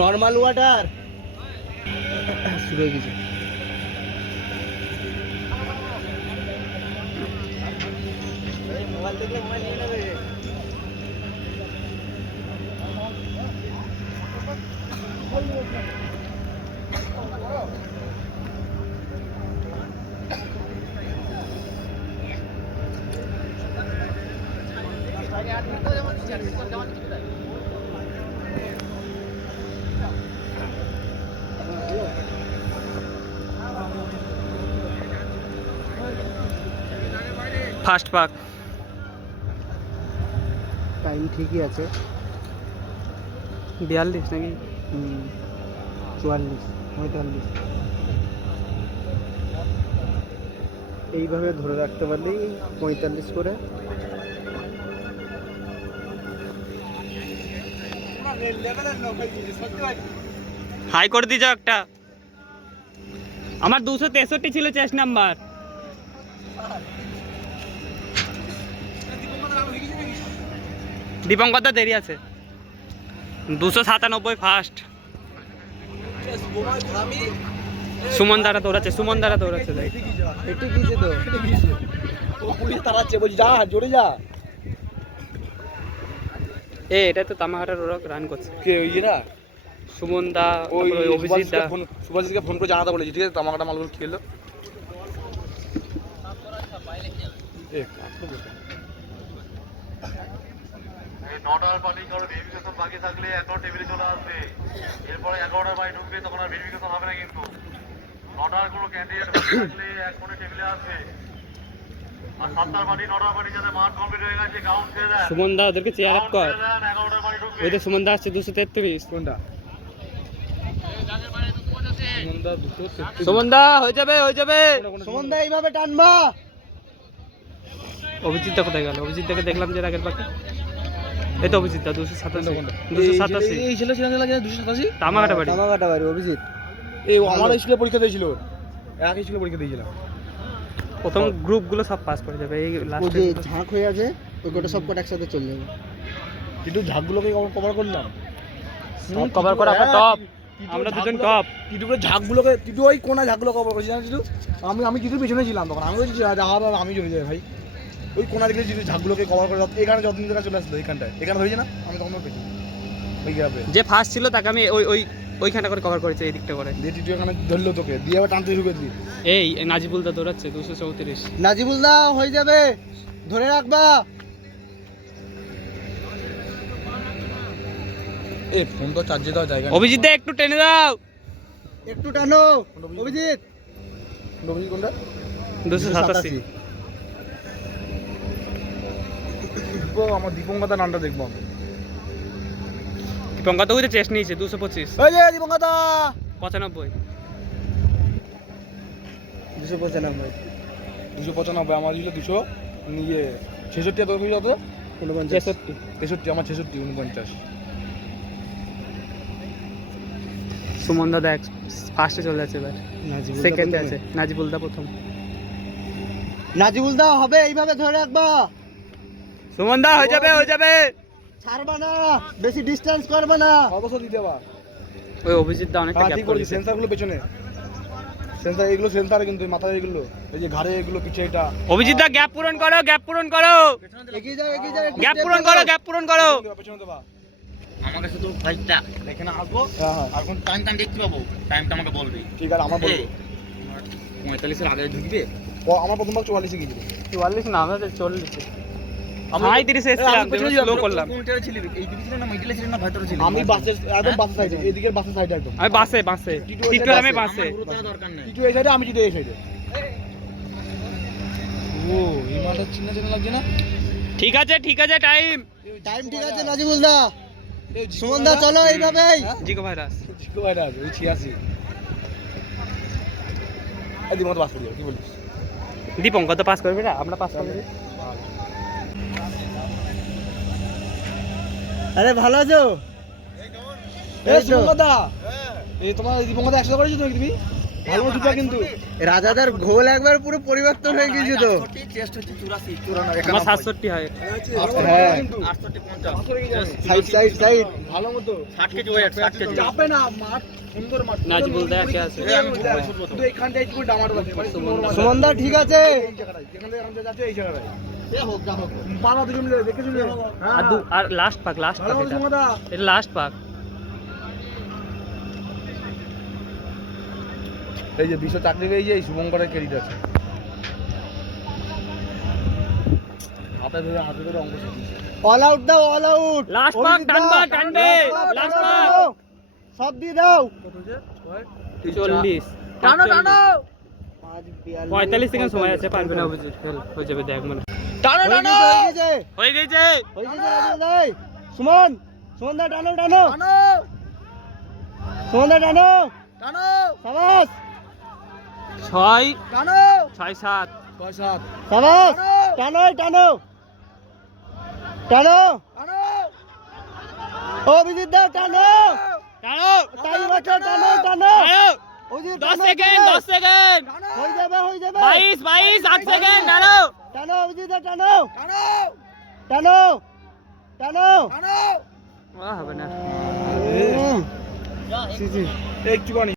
Normal water শুরু হয়ে গেছে। মোবাইল দেখলে মোবাইল নিয়ে নেবে। ফার্স্ট পাক টাইম ঠিকই আছে, 42 নাকি 44 45। এইভাবে ধরে রাখতে পারলেই 45 করে। হাই করে দিয়ে যাও একটা। আমার 263 ছিল চেস্ট নাম্বার। দীপঙ্কর দা দেরি আছে। 297 ফার্স্ট। সুমন দ্বারা দৌড়াচ্ছে, সুমন দ্বারা দৌড়াচ্ছে। এটি কিছে তো ও পুলিশ তাড়াচ্ছে, বলছি যা জোরে যা। এটা তো তামাহাটার ওরা রান করছে। কে ওই এরা? সুমন দা, ওই অভিজিৎ দা। সুভাষকে ফোন করে জানাতে বলেছি, ঠিক আছে? তামাকাটা মালগুলো খেলো। নটার পানি কারো ভেরিফিকেশন বাকি থাকলে এখন টেবিলে চলে আসবে। এরপরে 11টার পানি ঢুকবে, তখন আর ভেরিফিকেশন হবে না। কিন্তু নটার কোনো ক্যান্ডিডেট বাকি থাকলে এক কোণে টেবিলে আসবে। আর 7টার পানি 9টার পানি যাতে মাঠ কমপ্লিট হয়ে গেছে কাউন্ট ছেড়ে দেন। সুমন দা ওদেরকে চেয়ার আপ কর। 11টার পানি ঢুকবে। ওই তো সুমন দা আসছে 233। কোনটা? সুমন দা হয়ে যাবে, হয়ে যাবে। সুমন দা এইভাবে টানবা। অভিজিৎ দা কোথায় গেল? অভিজিৎ দাকে দেখলাম যে আগের পাকে। এই তো অভিজিৎ দা 287। এই ছিল ছিল লাগে 287। তামাকাটা বাড়ি। তামাকাটা বাড়ি অভিজিৎ। এই আমার স্কুলে পরীক্ষা দিয়েছিল, একই স্কুলে পরীক্ষা দিয়েছিলাম। প্রথম গ্রুপগুলো সব পাস করে যাবে। এই ওই লাস্টে যে ঝাঁক হয়ে আছে ওই গোটা সব কটা একসাথে চলে যাবে। কিন্তু ঝাঁকগুলোকে কভার করলাম। সব কভার করা আমরা টপ। আমরা দুজন টপ। টিটুর ঝাঁকগুলোকে, টিটু ওই কোনা ঝাঁকগুলো কভার করেছি না টিটু? আমি টিটুর পিছনে ছিলাম তখন। আমি বলছি আমি চলে যাই ভাই। ওই কোনা দিকে টিটু ঝাঁকগুলোকে কভার করে এখানে যতদিন ধরে চলে আসলো, এইখানটায় এখানে হয়েছে না? আমি তখন পেয়েছি ওই গ্যাপে। যে ফার্স্ট ছিল তাকে আমি ওইখানটা করে কভার করেছি, এই দিকটা করে। দিয়ে টিটু এখানে ধরলো তোকে, দিয়ে আবার টানতে শুরু করে দিলি। এই নাজিবুল দা দৌড়াচ্ছে 234। নাজিবুল দা হয়ে যাবে, ধরে রাখবা। এই ফোন তো চার্জে দেওয়ার জায়গা নেই। অভিজিৎ দা একটু টেনে দাও। একটু টানো অভিজিৎ। অভিজিৎ কোনটা? 287। আমার দীপঙ্কর নামটা দেখবো আমি। দীপঙ্কর দা ওই চেস্ট নিয়েছে 225। ওই যে দীপঙ্কর দা 95। 295। 295 আমার ছিল 200 নিয়ে 66 এত কত? 63। 63 আমার 66 49। সুমন দা দেখ ফার্স্টে চলে যাচ্ছে এবার। সেকেন্ডে আছে নাজিবুল দা প্রথম। নাজিবুল দা হবে, এইভাবে ধরে রাখবা। সুমন দা হয়ে যাবে, হয়ে যাবে। ছাড়বা না, বেশি ডিসটেন্স করবে না। অবশ্যই দিতে পার। ওই অভিজিৎ দা অনেকটা গ্যাপ করে দিয়েছে। সেন্সরগুলো পেছনে, সেন্সর এগুলো সেন্সর কিন্তু মাথায় এগুলো, এই যে ঘাড়ে এগুলো, পিছে এটা। অভিজিৎ দা গ্যাপ পূরণ করো, গ্যাপ পূরণ করো। এগিয়ে যাও, এগিয়ে যাও। গ্যাপ পূরণ করো, গ্যাপ পূরণ করো। পেছনে দেবা। আমাকে শুধু ফাইটটা এখানে আসবো। হ্যাঁ আর কোন টাইমটা দেখতে পাবো, টাইমটা আমাকে বলবি। ঠিক আছে, আমার বলবো। 45 এর আগে ঢুকবে। আমার প্রথম ভাগ 44 এ গিয়েছিল। 44 না, আমাদের 40। আমি 30 এ এসেছিলাম, স্লো করলাম। কোনটারে ছিলি? এই দিকে ছিলি না, মিডলে ছিলি না, ভেতরে ছিলি? আমি বাসের একদম বাসের সাইডে, এদিকের বাসের সাইডে একদম। আমি বাসে টিটু আমি বাসে। গুরুত্ব দরকার নেই। টিটু এই সাইডে, আমি টিটু এই সাইডে। ও এই মালটা চিনা চেনা লাগছে না? ঠিক আছে, ঠিক আছে। টাইম ঠিক আছে নাজিবুল দা। সুমন দা চলো এইভাবেই। জিকো ভাইরাস। চিকো ভাইরা আছে, ওই 86। এই দিমত বাস করে কি বলিস? দীপঙ্কর তো পাস করবে না, আমরা পাস করব। আরে ভালো আছো? এই সুমন দা, এই তোমার দীপঙ্কর দা 100 করেছো তুমি? ভালো দুটো কিন্তু রাজাদার ঘোল একবার পুরো পরিবর্তন হয়ে গেছে তো চেস্ট হচ্ছে 84 54 আমার 67 হয় হ্যাঁ সাইড সাইড সাইড ভালো মতো 60 কেজি ওয়েট 60 কেজি চাপে না মাঠ সুন্দর মাঠ নাজবুল দা কে আছে শুধু এইখানটাই একটু ডামার বাজে সুমনদা ঠিক আছে এই জায়গাটায় যেখানে যেখানে যাচ্ছে এই জায়গাটায় পালা দুজন মিলে দেখে শুনে আর লাস্ট পাক ভালো মতো এটা সুমনদা এটা লাস্ট পাক এই যে বিশ্ব চাকরি পেয়ে যে এই শুভঙ্করের ক্রেডিট আছে হাতে ধরে অঙ্ক শিখিয়েছে অল আউট দাও অল আউট লাস্ট পাক টানবে লাস্ট পাক সব দিয়ে দাও 40 টানো টানো 45 সেকেন্ড সময় আছে পারবে না অভিজিৎ ফেল হয়ে যাবে দেখ মনে টানো টানো হয়ে গেছে সুমন সুমন দা টানো টানো টানো সুমন দা টানো টানো সাবাস 6 টানো 6 7 পয়সা সাবাস টানো টানো টানো টানো অভিজিৎ দা টানো টানো টাইম আছে টানো টানো অভিজিৎ 10 সেকেন্ড 10 সেকেন্ড হয়ে যাবে 22 8 সেকেন্ড টানো টানো অভিজিৎ দা টানো টানো টানো টানো হবে না একটুখানি